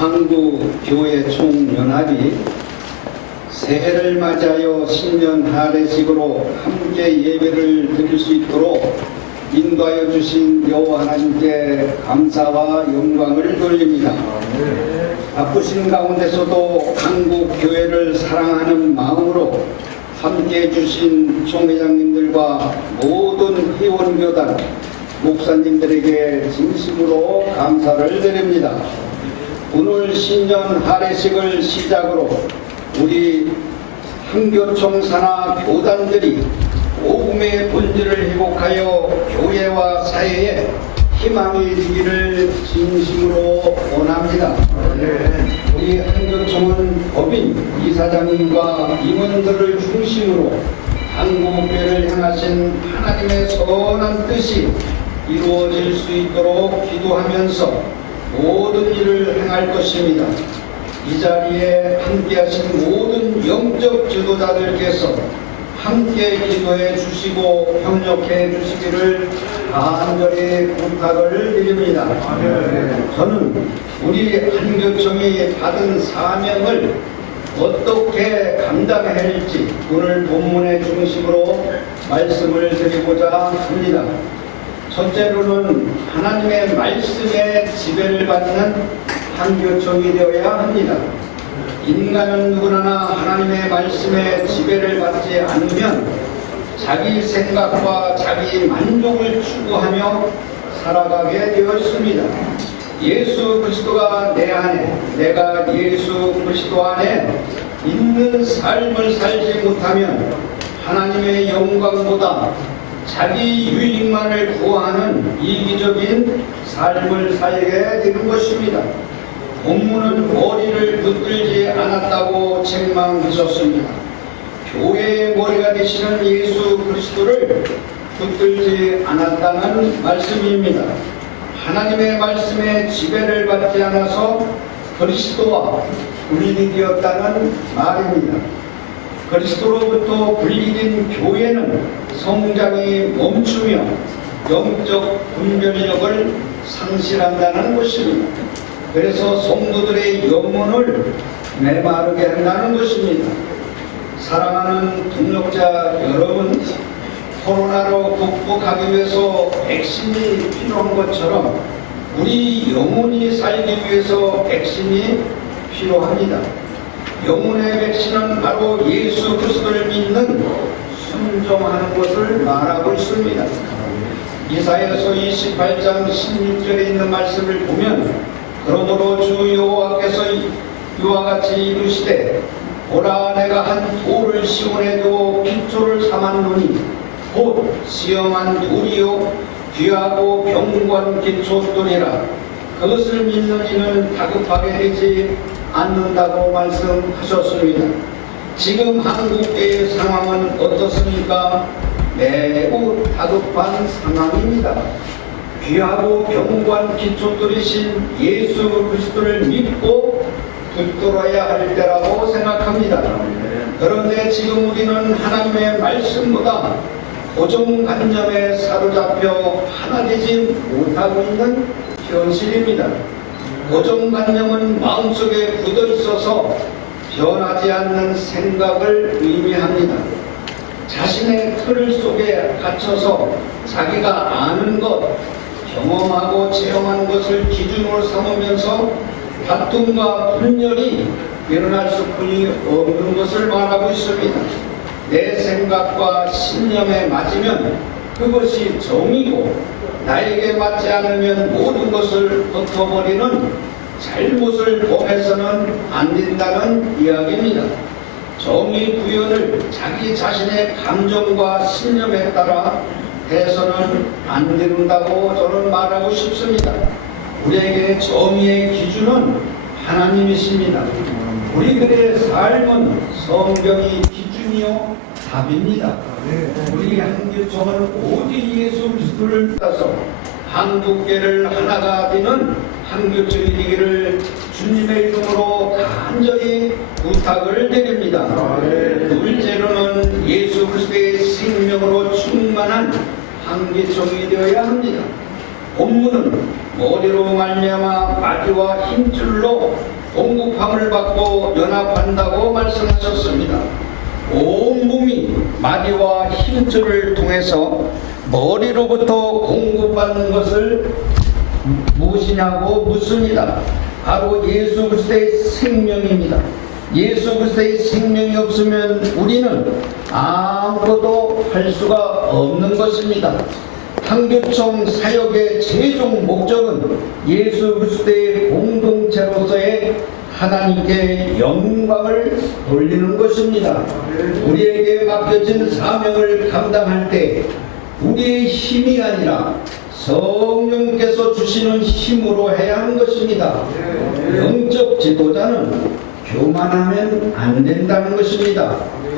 한국교회총연합이 새해를 맞이하여 신년 할례식으로 함께 예배를 드릴 수 있도록 인도하여 주신 여호와 하나님께 감사와 영광을 돌립니다. 바쁘신 가운데서도 한국교회를 사랑하는 마음으로 함께해 주신 총회장님들과 모든 회원교단 목사님들에게 진심으로 감사를 드립니다. 오늘 신년 할례식을 시작으로 우리 한교총 산하 교단들이 복음의 본질을 회복하여 교회와 사회에 희망이 되기를 진심으로 원합니다. 우리 한교총은 법인 이사장님과 임원들을 중심으로 한국교회를 향하신 하나님의 선한 뜻이 이루어질 수 있도록 기도하면서 모든 일을 행할 것입니다. 이 자리에 함께하신 모든 영적 지도자들께서 함께 기도해 주시고 협력해 주시기를 간절히 부탁을 드립니다. 저는 우리 한교총이 받은 사명을 어떻게 감당해야 할지 오늘 본문의 중심으로 말씀을 드리고자 합니다. 첫째로는 하나님의 말씀에 지배를 받는 한교총이 되어야 합니다. 인간은 누구나 하나님의 말씀에 지배를 받지 않으면 자기 생각과 자기 만족을 추구하며 살아가게 되어 있습니다. 예수 그리스도가 내 안에, 내가 예수 그리스도 안에 있는 삶을 살지 못하면 하나님의 영광보다 자기 유익만을 구하는 이기적인 삶을 살게 되는 것입니다. 본문은 머리를 붙들지 않았다고 책망하셨습니다. 교회의 머리가 되시는 예수 그리스도를 붙들지 않았다는 말씀입니다. 하나님의 말씀에 지배를 받지 않아서 그리스도와 분리되었다는 말입니다. 그리스도로부터 분리된 교회는 성장이 멈추며 영적 분별력을 상실한다는 것입니다. 그래서 성도들의 영혼을 메마르게 한다는 것입니다. 사랑하는 동역자 여러분, 코로나로 극복하기 위해서 백신이 필요한 것처럼 우리 영혼이 살기 위해서 백신이 필요합니다. 영혼의 백신은 바로 예수 그리스도를 믿는 순종하는 것을 말하고 있습니다. 이사야서 28장 16절에 있는 말씀을 보면 그러므로 주 여호와께서 이와 같이 이르시되 보라 내가 한 돌을 시온에 두어 기초를 삼았노니 곧 시험한 돌이요 귀하고 견고한 기초돌이라 그것을 믿는 이는 다급하게 되지 않는다고 말씀하셨습니다. 지금 한국의 상황은 어떻습니까? 매우 다급한 상황입니다. 귀하고 견고한 기초들이신 예수 그리스도를 믿고 붙들어야 할 때라고 생각합니다. 그런데 지금 우리는 하나님의 말씀보다 고정관념에 사로잡혀 하나 되지 못하고 있는 현실입니다. 고정관념은 마음속에 굳어 있어서 변하지 않는 생각을 의미합니다. 자신의 틀 속에 갇혀서 자기가 아는 것, 경험하고 체험하는 것을 기준으로 삼으면서 다툼과 분열이 일어날 수뿐이 없는 것을 말하고 있습니다. 내 생각과 신념에 맞으면 그것이 정이고 나에게 맞지 않으면 모든 것을 덮어버리는 잘못을 범해서는 안 된다는 이야기입니다. 정의 구현을 자기 자신의 감정과 신념에 따라 해서는 안 된다고 저는 말하고 싶습니다. 우리에게 정의의 기준은 하나님이십니다. 우리들의 삶은 성경이 기준이요 답입니다. 우리 한교총은 오직 예수 그리스도를 따서 한국교회를 하나가 되는 한교총이 되기를 주님의 이름으로 간절히 부탁을 드립니다. 둘째로는 예수 그리스도의 생명으로 충만한 한교총이 되어야 합니다. 본문은 머리로 말미암아 마디와 힘줄로 공급함을 받고 연합한다고 말씀하셨습니다. 온몸이 마디와 힘줄을 통해서 머리로부터 공급받는 것을 무엇이냐고 묻습니다. 바로 예수 그리스도의 생명입니다. 예수 그리스도의 생명이 없으면 우리는 아무것도 할 수가 없는 것입니다. 한교총 사역의 최종 목적은 예수 그리스도의 공동체로서의 하나님께 영광을 돌리는 것입니다. 우리에게 맡겨진 사명을 감당할 때 우리의 힘이 아니라 성령께서 주시는 힘으로 해야 하는 것입니다. 영적 지도자는 교만하면 안 된다는 것입니다.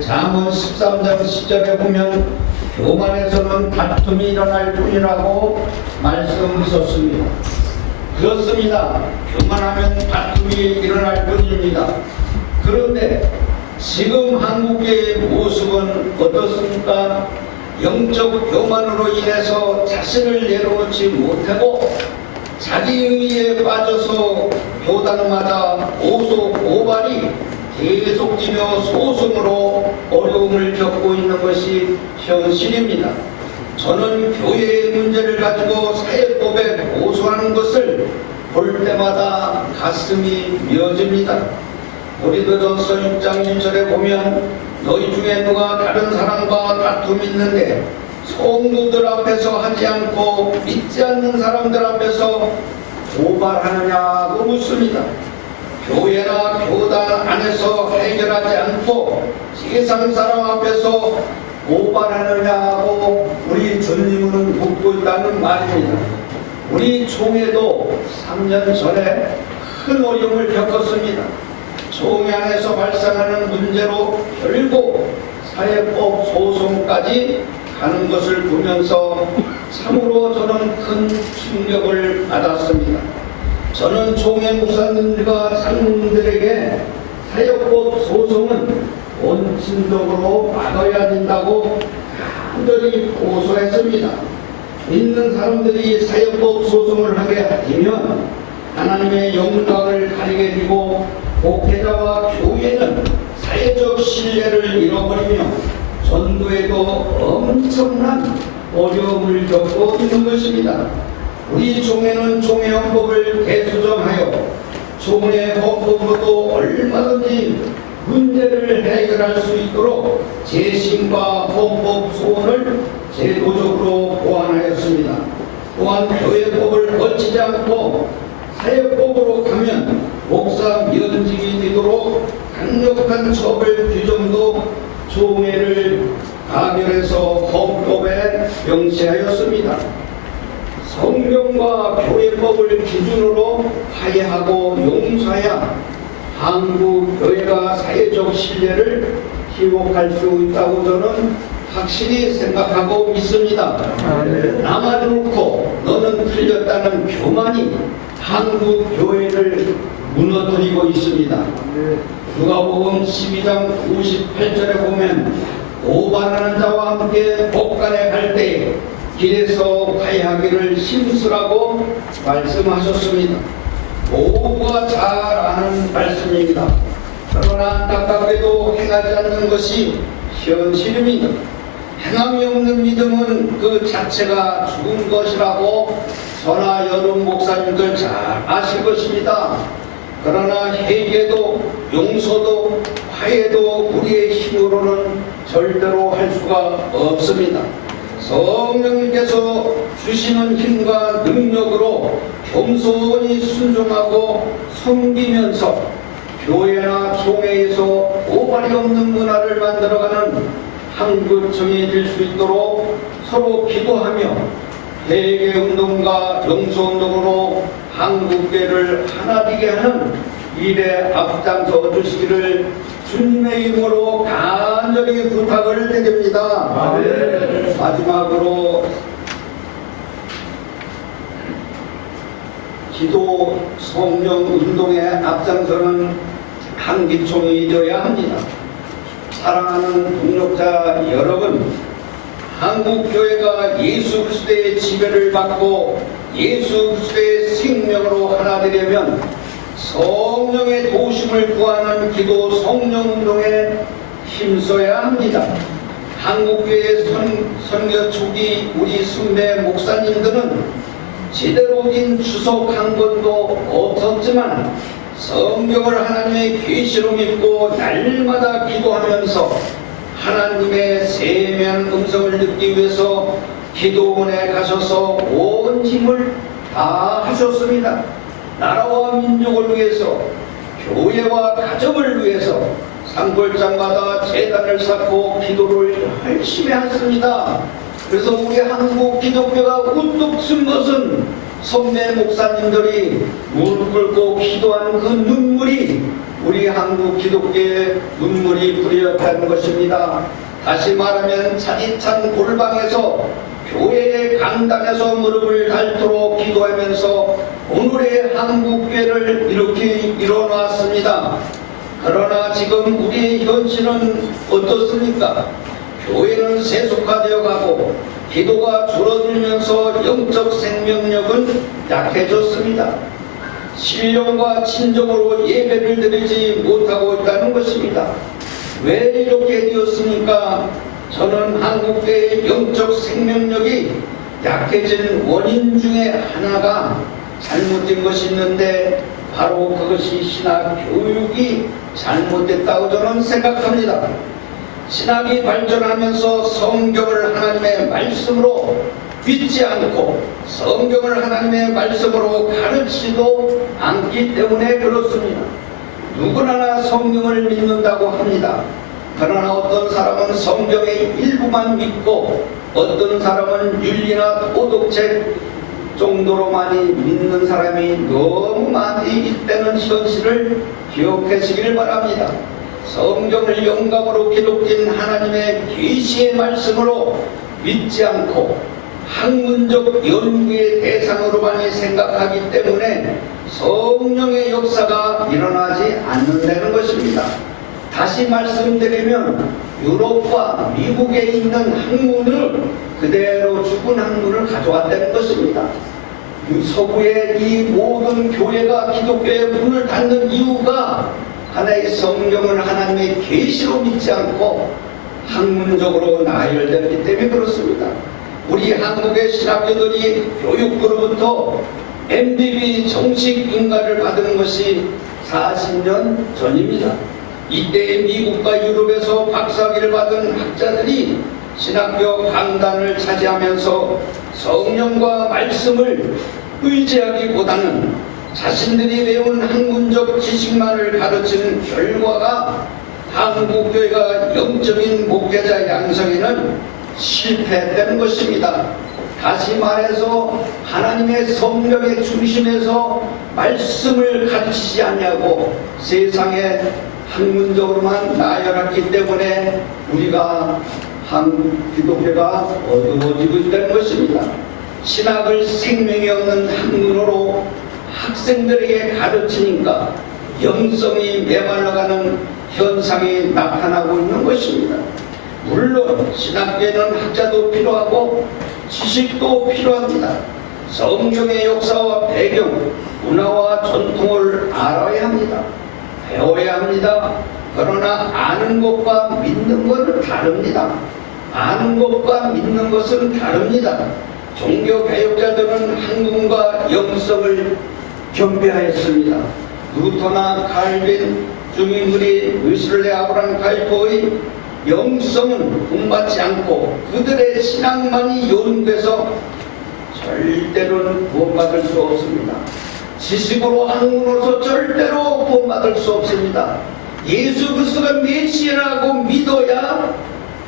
잠언 13장 10절에 보면 교만에서는 다툼이 일어날 뿐이라고 말씀하셨습니다. 그렇습니다. 교만하면 다툼이 일어날 뿐입니다. 그런데 지금 한국의 모습은 어떻습니까? 영적 교만으로 인해서 자신을 내려놓지 못하고 자기 의의에 빠져서 교단마다 고소 고발이 계속되며 소송으로 어려움을 겪고 있는 것이 현실입니다. 저는 교회의 문제를 가지고 사회법에 고소하는 것을 볼 때마다 가슴이 미어집니다. 고린도전서 6장 1절에 보면 너희 중에 누가 다른 사람과 다툼이 있는데 성도들 앞에서 하지 않고 믿지 않는 사람들 앞에서 고발하느냐고 묻습니다. 교회나 교단 안에서 해결하지 않고 세상 사람 앞에서 고발하느냐고 우리 주님은 묻고 있다는 말입니다. 우리 총회도 3년 전에 큰 어려움을 겪었습니다. 총회 안에서 발생하는 문제로 결국 사회법 소송까지 가는 것을 보면서 참으로 저는 큰 충격을 받았습니다. 저는 총회 목사님들과 장로님들에게 사회법 소송은 원칙적으로 막아야 된다고 간절히 고소했습니다. 믿는 사람들이 사회법 소송을 하게 되면 하나님의 영광을 가리게 되고 목회자와 교회는 사회적 신뢰를 잃어버리며 전도에도 엄청난 어려움을 겪고 있는 것입니다. 우리 총회는 총회헌법을 대수정하여 총회 헌법으로도 얼마든지 문제를 해결할 수 있도록 재심과 헌법 소원을 제도적으로 보완하였습니다. 또한 교회법을 거치지 않고 사회법으로 가면 목사 면직이 되도록 강력한 처벌 규정도 총회를 가결해서 헌법에 명시하였습니다. 성경과 교회법을 기준으로 화해하고 용서해야 한국 교회가 사회적 신뢰를 회복할 수 있다고 저는 확실히 생각하고 있습니다. 나만 옳고 너는 틀렸다는 교만이 한국 교회를 무너뜨리고 있습니다. 누가복음 12장 58절에 보면 고발하는 자와 함께 복간에 갈 때 길에서 화해하기를 힘쓰라고 말씀하셨습니다. 모두가 잘 아는 말씀입니다. 그러나 안타깝게도 행하지 않는 것이 현실입니다. 행함이 없는 믿음은 그 자체가 죽은 것이라고 저나 여름 목사님들 잘 아실 것입니다. 그러나 회개도 용서도 화해도 우리의 힘으로는 절대로 할 수가 없습니다. 성령님께서 주시는 힘과 능력으로 겸손히 순종하고 섬기면서 교회나 총회에서 고발이 없는 문화를 만들어가는 한국청이 될 수 있도록 서로 기도하며 회개운동과 용서운동으로 한국교회를 하나 되게 하는 일에 앞장서 주시기를 주님의 이름으로 간절히 부탁을 드립니다. 마지막으로 기도 성령 운동에 앞장서는 한기총이 되어야 합니다. 사랑하는 동력자 여러분, 한국교회가 예수 그리스도의 지배를 받고 예수 그리스도의 생명으로 하나 되는 되면 성령의 도심을 구하는 기도 성령운동에 힘써야 합니다. 한국교회 선교 초기 우리 순배 목사님들은 제대로 된 주석 한 권도 없었지만 성경을 하나님의 계시로 믿고 날마다 기도하면서 하나님의 세미한 음성을 듣기 위해서 기도원에 가셔서 온 힘을 다 하셨습니다. 나라와 민족을 위해서, 교회와 가정을 위해서 산골장마다 제단을 쌓고 기도를 열심히 했습니다. 그래서 우리 한국 기독교가 우뚝 쓴 것은 선배 목사님들이 무릎 꿇고 기도하는 그 눈물이 우리 한국 기독교의 눈물이 뿌렸다는 것입니다. 다시 말하면 차디찬 골방에서 교회의 강단에서 무릎을 닳도록 기도하면서 오늘의 한국교회를 이렇게 이뤄놨습니다. 그러나 지금 우리의 현실은 어떻습니까? 교회는 세속화되어 가고 기도가 줄어들면서 영적 생명력은 약해졌습니다. 신령과 친정으로 예배를 드리지 못하고 있다는 것입니다. 왜 이렇게 되었습니까? 저는 한국교회의 영적 생명력이 약해진 원인 중에 하나가 잘못된 것이 있는데 바로 그것이 신학 교육이 잘못됐다고 저는 생각합니다. 신학이 발전하면서 성경을 하나님의 말씀으로 믿지 않고 성경을 하나님의 말씀으로 가르치지도 않기 때문에 그렇습니다. 누구나 성경을 믿는다고 합니다. 그러나 어떤 사람은 성경의 일부만 믿고 어떤 사람은 윤리나 도덕책 정도로만이 믿는 사람이 너무 많이 있다는 현실을 기억하시길 바랍니다. 성경을 영감으로 기록된 하나님의 계시의 말씀으로 믿지 않고 학문적 연구의 대상으로만 생각하기 때문에 성령의 역사가 일어나지 않는다는 것입니다. 다시 말씀드리면 유럽과 미국에 있는 학문을 그대로 죽은 학문을 가져왔다는 것입니다. 서구의 이 모든 교회가 기독교의 문을 닫는 이유가 하나의 성경을 하나님의 계시로 믿지 않고 학문적으로 나열됐기 때문에 그렇습니다. 우리 한국의 신학교들이 교육부로부터 MBB 정식 인가를 받은 것이 40년 전입니다. 이때 미국과 유럽에서 박사학위를 받은 학자들이 신학교 강단을 차지하면서 성령과 말씀을 의지하기보다는 자신들이 배운 학문적 지식만을 가르치는 결과가 한국교회가 영적인 목회자 양성에는 실패했다는 것입니다. 다시 말해서 하나님의 성령의 중심에서 말씀을 가르치지 않냐고 세상에 학문적으로만 나열했기 때문에 우리가 한국 기독교가 어두워지고 있다는 것입니다. 신학을 생명이 없는 학문으로 학생들에게 가르치니까 영성이 메말라가는 현상이 나타나고 있는 것입니다. 물론 신학계는 학자도 필요하고 지식도 필요합니다. 성경의 역사와 배경, 문화와 전통을 알아야 합니다. 배워야 합니다. 그러나 아는 것과 믿는 것은 다릅니다. 아는 것과 믿는 것은 다릅니다. 종교개혁자들은 학문과 영성을 겸비하였습니다. 루터나 칼빈 중인물이 웨슬레 아브라함 카이퍼의 영성은 본받지 않고 그들의 신앙만이 연구해서 절대로는 본받을 수 없습니다. 지식으로 학문으로서 절대로 본받을 수 없습니다. 예수 그리스도가 메시아라고 믿어야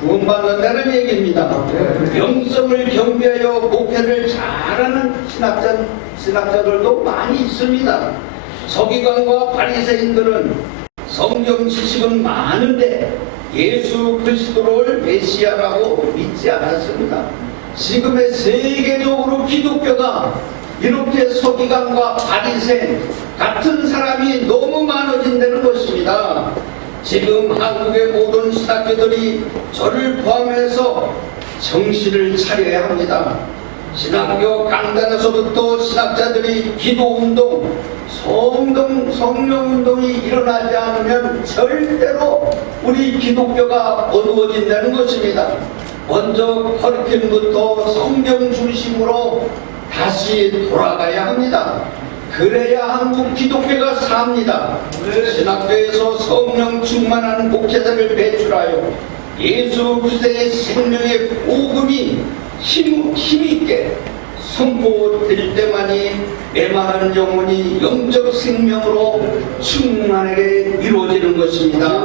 구원받는다는 얘기입니다. 영성을 겸비하여 목회를 잘하는 신학자들도 많이 있습니다. 서기관과 바리새인들은 성경 지식은 많은데 예수 그리스도를 메시아라고 믿지 않았습니다. 지금의 세계적으로 기독교가 이렇게 서기관과 바리새인 같은 사람이 너무 많아진다는 것입니다. 지금 한국의 모든 신학교들이 저를 포함해서 정신을 차려야 합니다. 신학교 강단에서부터 신학자들이 기도운동, 성령운동이 일어나지 않으면 절대로 우리 기독교가 어두워진다는 것입니다. 먼저 커리큘럼부터 성경 중심으로 다시 돌아가야 합니다. 그래야 한국 기독교가 삽니다. 신학교에서 성령 충만한 목회자를 배출하여 예수 그리스도의 생명의 복음이 힘있게 선포될 때만이 메마른 영혼이 영적 생명으로 충만하게 이루어지는 것입니다.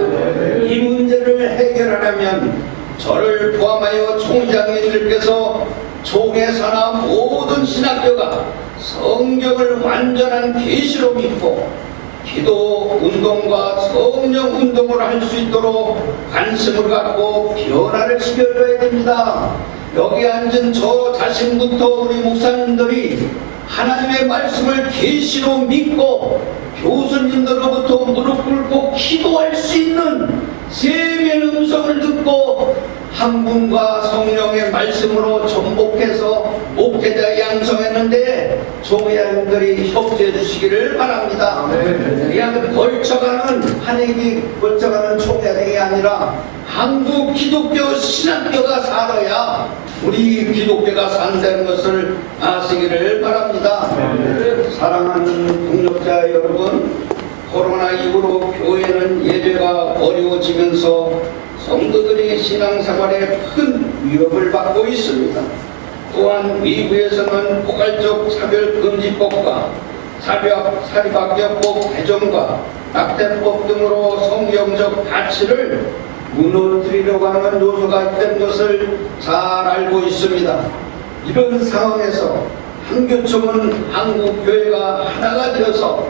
이 문제를 해결하려면 저를 포함하여 총장님들께서 총회사나 모든 신학교가 성경을 완전한 계시로 믿고 기도 운동과 성령 운동을 할 수 있도록 관심을 갖고 변화를 시켜줘야 됩니다. 여기 앉은 저 자신부터 우리 목사님들이 하나님의 말씀을 계시로 믿고 교수님들로부터 무릎 꿇고 기도할 수 있는 세미의 음성을 듣고 한분과 성령의 말씀으로 전복해서 목회자 양성했는데 총회장님들이 협조해 주시기를 바랍니다. 그냥 걸쳐가는 한익이 걸쳐가는 총회장이 아니라 한국 기독교 신학교가 살아야 우리 기독교가 산다는 것을 아시기를 바랍니다. 사랑하는 동역자 여러분, 코로나 이후로 교회는 예배가 어려워지면서 성도들이 신앙생활에 큰 위협을 받고 있습니다. 또한 위부에서는 포괄적 차별금지법과 사립학교법 개정과 낙태법 등으로 성경적 가치를 무너뜨리려고 하는 요소가 있다는 것을 잘 알고 있습니다. 이런 상황에서 한교총은 한국교회가 하나가 되어서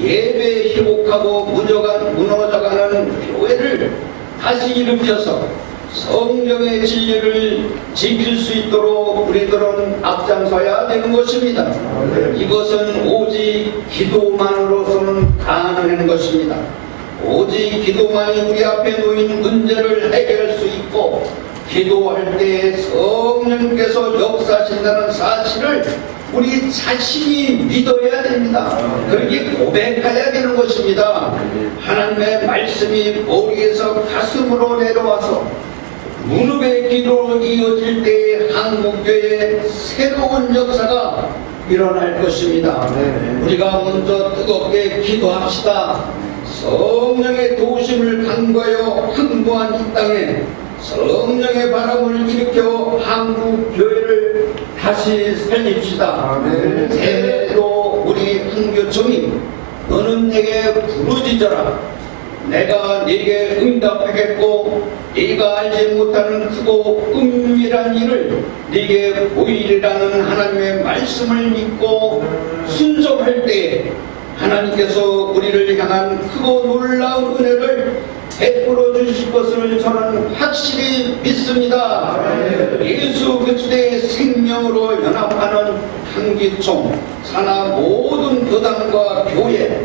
예배에 희곡하고 무너져가는 교회를 다시 일으켜서 성경의 진리를 지킬 수 있도록 우리들은 앞장서야 되는 것입니다. 이것은 오직 기도만으로서는 가능한 것입니다. 오직 기도만이 우리 앞에 놓인 문제를 해결할 수 있고 기도할 때 성령께서 역사하신다는 사실을 우리 자신이 믿어야 됩니다. 그렇게 고백해야 되는 것입니다. 하나님의 말씀이 머리에서 가슴으로 내려와서 무릎의 기도로 이어질 때에 한국교회에 새로운 역사가 일어날 것입니다. 우리가 먼저 뜨겁게 기도합시다. 성령의 도우심을 간과하여 흥부한 이 땅에 성령의 바람을 일으켜 한국교회를 다시 살립시다. 새해도 우리 한교총이 너는 내게 부르짖어라. 내가 네게 응답하겠고 네가 알지 못하는 크고 은밀한 일을 네게 보이리라는 하나님의 말씀을 믿고 순종할 때 하나님께서 우리를 향한 크고 놀라운 은혜를 베풀어 주실 것을 저는 확실히 믿습니다. 예수 그리스도의 생명으로 연합하는 한기총 산하 모든 교단과 교회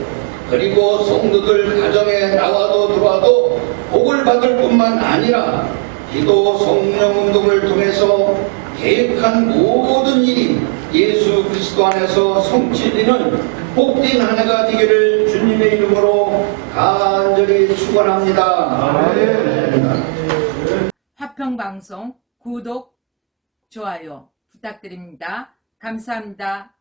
그리고 성도들 가정에 나와도 들어와도 복을 받을 뿐만 아니라 기도 성령 운동을 통해서 계획한 모든 일이 예수 그리스도 안에서 성취되는 복된 한 해가 되기를 주님의 이름으로 간절히 축원합니다. 화평방송 구독, 좋아요 부탁드립니다. 감사합니다.